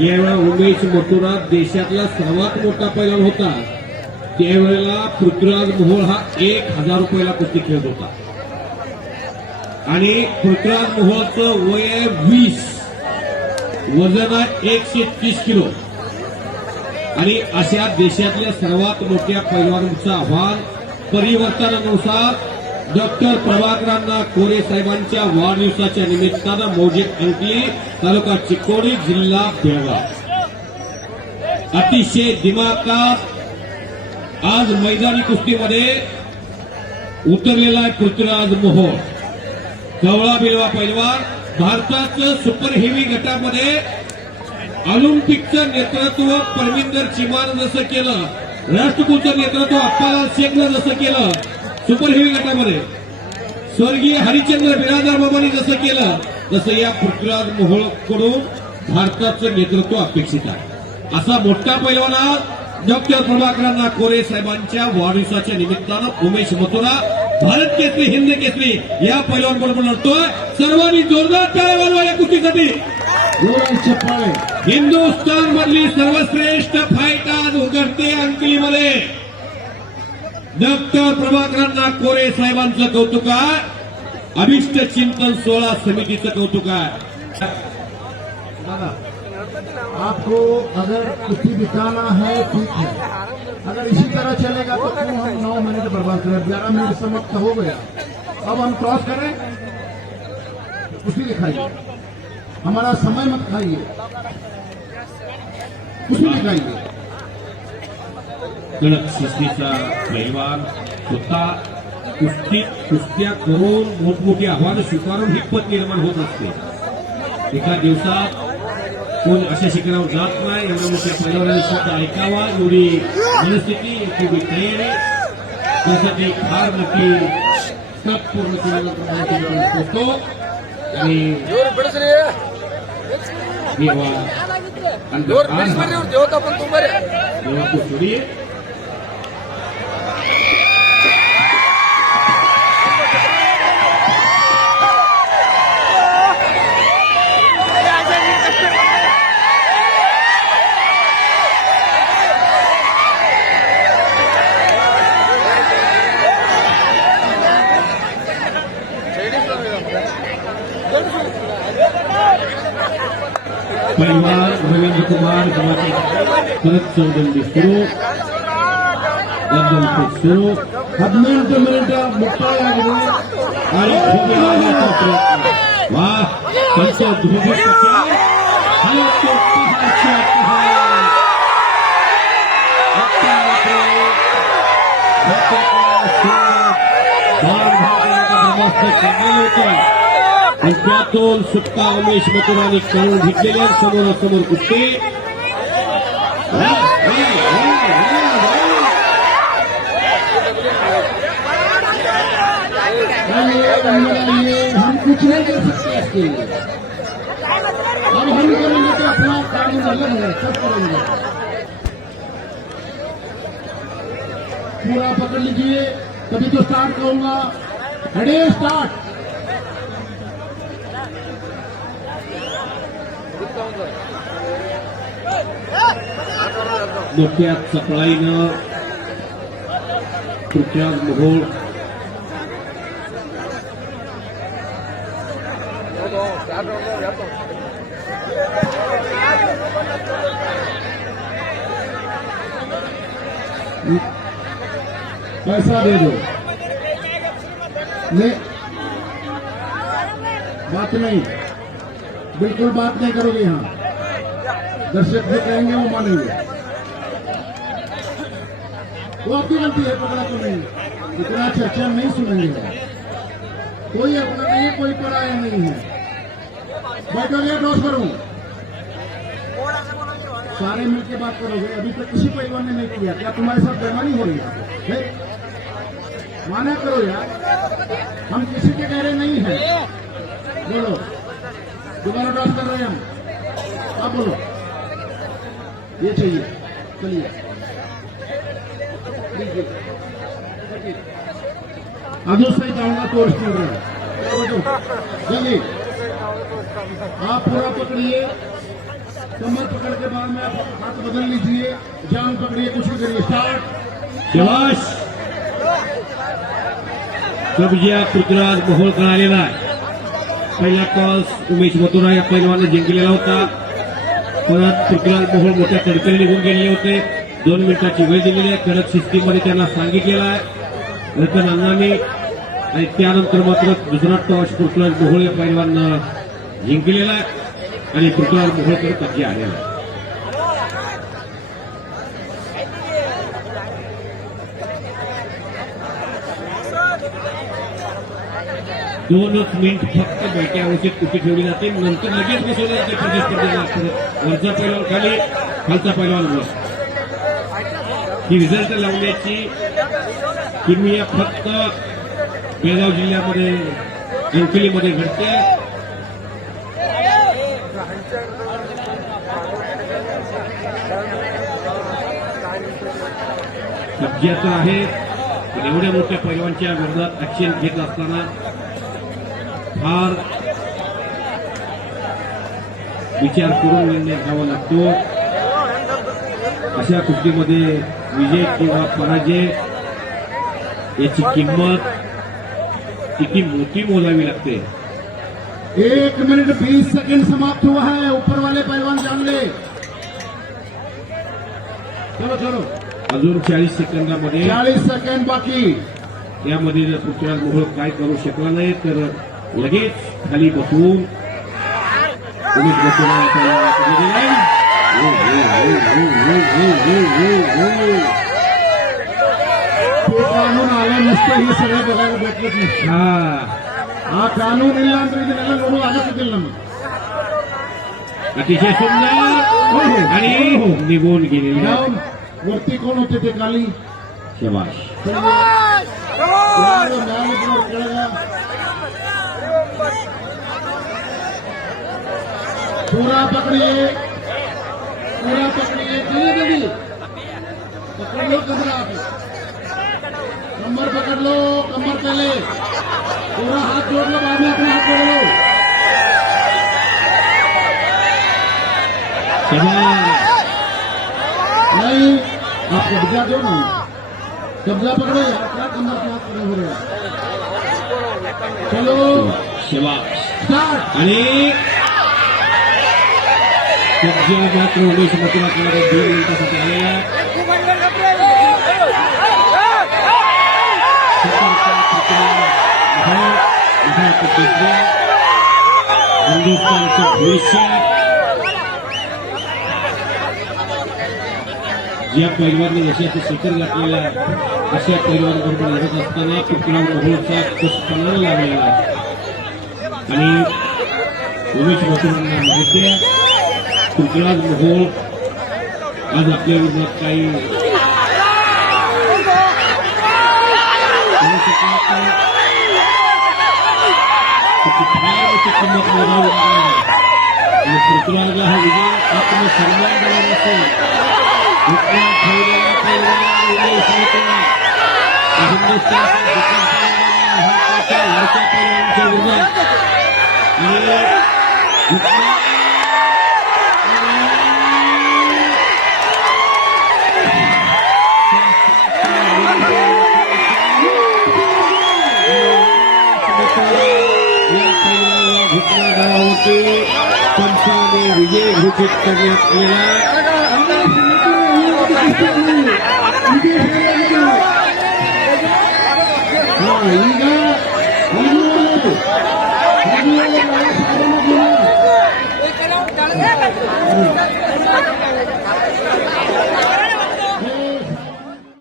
ज्यावेळेला उमेश मथुरा देशातला सर्वात मोठा पैलवान होता त्यावेळेला पृथ्वीराज मोहोळ हा एक हजार रुपयाला कुस्ती खेळत होता. आणि पृथ्वीराज मोहोळचं वय आहे वीस. वजन आहे एकशे तीस किलो. आणि अशा देशातल्या सर्वात मोठ्या पैलवानांचं आव्हान परिवर्तनानुसार डॉक्टर प्रभाकरांना कोरे साहेबांच्या वाढदिवसाच्या निमित्तानं मोजे अंकली तालुका चिकोडी जिल्हा बेळगाव. अतिशय दिमाकात आज मैदानी कुस्तीमध्ये उतरलेला आहे पृथ्वीराज मोहोळ. कवळा बिलवा पैलवान भारताचं सुपर हेवी गटामध्ये ऑलिम्पिकचं नेतृत्व परमिंदर चिमान जसं केलं राष्ट्रकुलचं नेतृत्व अप्पालाल शेखनं जसं केलं सुपर हेवी गटामध्ये स्वर्गीय हरिचंद्र बिरादर बाबांनी जसं केलं तसं या पृथ्वीराज मोहळकडून भारताचं नेतृत्व अपेक्षित आहे. असा मोठा पैलवाना डॉक्टर प्रभाकरांना कोरे साहेबांच्या वाढदिवसाच्या निमित्तानं उमेश मथुरा भारत केसरी हिंद केसरी या पैलवान बरोबर लढतोय सर्वांनी जोरदार टाळ्या या कुस्तीसाठी. हिंदुस्थान मधली सर्वश्रेष्ठ फाईट आज उघडते अंकलीमध्ये. डॉक्टर प्रभाकरांना कोरे साहेबांचं कौतुक अभिष्ट चिंतन सोळा समितीचं कौतुक दादा आपको अगर कुश्ती दिखाना है, ठीक है। अगर इसी तरह चलेगा तो क्यों हम नौ मिनट बर्बाद करें ग्यारह मिनट समाप्त हो गया। अब हम क्रॉस करें? कुश्ती दिखाइए। हमारा समय मत खाइए। कुश्ती दिखाइए। कडक शिस्तीचा रहिवार स्वतः कुस्ती कुस्त्या करून मोठमोठी आव्हानं स्वीकारून ही हिंमत निर्माण होत असते. एका दिवसात कोण अशा शिकण्यावर जात नाही एवढ्या मोठ्या पर्यावरण शब्द ऐकावा एवढी मनस्थिती एवढी तयारी त्यासाठी फार मोठी तप पूर्ण केलेला होतो आणि देवा देवा कुस्ती কুমার শরৎ চৌধুরী শুরু একদম শুরু ಹದಿನೆಂಟು ಮಿನಿಟ್ ಮುಕ್ತಾಯ ಆಗಿದೆ ವಾ ಸ್ವಚ್ಛ ಧ್ರುವಿ ಭಾರತ आणि त्यातून सुटका उमेश मथुराने करून घेतलेल्या समोरासमोर कुस्ती. हम कुछ नहीं कर सकते इसके लिए अब हम करेंगे तो अपना काम अलग है सब करेंगे पूरा पकड़ लीजिए. तभी तो स्टार्ट करूँगा. रेडी स्टार्ट मोठ्या चपळाईनं पृथ्वीराज मोहोळ. पैसा दे दो. नहीं बात नहीं. बिल्कुल बात नहीं करोगे यहाँ। दर्शक जो कहेंगे वो मानेंगे। वो आपकी गलती है, पकड़ा तो नहीं। इतना चर्चा नहीं सुनेंगे। कोई अपना नहीं कोई पराया नहीं है। बैठोगे क्रॉस करूँ सारे मिलकर बात करोगे। अभी तक किसी परिवार ने नहीं किया। क्या तुम्हारे साथ बेमानी हो रही है? है? माना करो यार। हम किसी के कह रहे नहीं है। बोलो। दोबारा क्रॉस कर रहे हैं हम। आप बोलो। ये चाहिए। चलिए। अजून सहित आऊँगा तो स्टूडेंट जल्दी आप पूरा पकड़िए। कमर पकड़ के बाद में आप हाथ बदल लीजिए। जान पकड़िए, कुछ भी करिए। स्टार्ट शबाश कब्जा पृथ्वीराज मोहोळकर आलेला आहे पहिला टॉस उमेश मथुरा या पैलवानं जिंकलेला होता. परत पृथ्वीराज मोहोळ मोठ्या तडकरी निघून गेलेले होते. दोन मिनिटाची वेळ दिलेली आहे. कडक शिस्तीमध्ये त्यांना सांगितलेलं आहे. रतन अण्णांनी आणि त्यानंतर मात्र दुसरा टॉस पृथ्वीराज मोहोळ या पैलवानं जिंकलेला आहे. आणि पृथ्वीराज मोहोळकर कब्जा आलेला आहे दोनच मिनिट फक्त बैठ्या अवस्थेत कुठे ठेवली जाते. नंतर लगेच बसवले जाते प्रतिस्पर्धेला वरचा पैलवान खाली खालचा पैलवान वर ही रिझल्ट लावण्याची किमया फक्त बेळगाव जिल्ह्यामध्ये अंकलीमध्ये घडते. कब्जाचं आहे पण एवढ्या मोठ्या पैलवानच्या विरोधात ऍक्शन घेत असताना फार विचार करून निर्णय घ्यावा लागतो. अशा कुस्तीमध्ये विजय किंवा पराजय याची किंमत किती मोठी मोजावी लागते. एक मिनट बीस सेकंड समाप्त हुआ है. ऊपर वाले पहलवान जान ले चलो चलो. अजून चाळीस सेकंदामध्ये चालीस सेकंड बाकी. यामध्ये जर पृथ्वीराज मोहोळ काय करू शकला नाही तर लगेच खाली बसून तुम्ही बसून कानून आलं नसतं हे सगळं बघायला भेटलं नाही हा कानून इल्ला तरी त्याला लढू आलं तर ना मग अतिशय सुंदर आणि निघून गेलेले वरती कोण होते ते काली शबाश पूरा पकड़िए। पूरा पकड़िए। जल्दी जल्दी पकड़ लो कमर आप। कमर पकड़ लो कमर पहले। पूरा हाथ जोड़ लो बाद में अपना हाथ जोड़ लो। नहीं आप कब्जा दो ना। कब्जा पकड़ो क्या कमर पे हाथ पकड़े हो रहे हो? चलो। शबाश स्टार्ट। आणि कब्जा मात्र उमेश मथुराकडे दोन मिनिटासाठी आलेला आहे. सतर्कता, पृथ्वीराज मोहोळ, हिंदुस्थानचं भविष्य ज्या पैलवानने यशाचं शिखर घातलेलं आहे अशा पैलवानबरोबर लढत असताना पृथ्वीराज मोहोळचा कुसपणा लागलेला आहे आणि उमेश मथुरांना माहिती आहे पृथ्वीराज मोहोळ आज आपल्या विरोधात काही करू शकत नाही. त्याची फार मोठी किंमत मोजावी लागणार आहे आणि पृथ्वीराजला हा विजय आत्मसन्मान देणार असेल इथला ठेवलेला पैलवान Bukit Tengah Pilat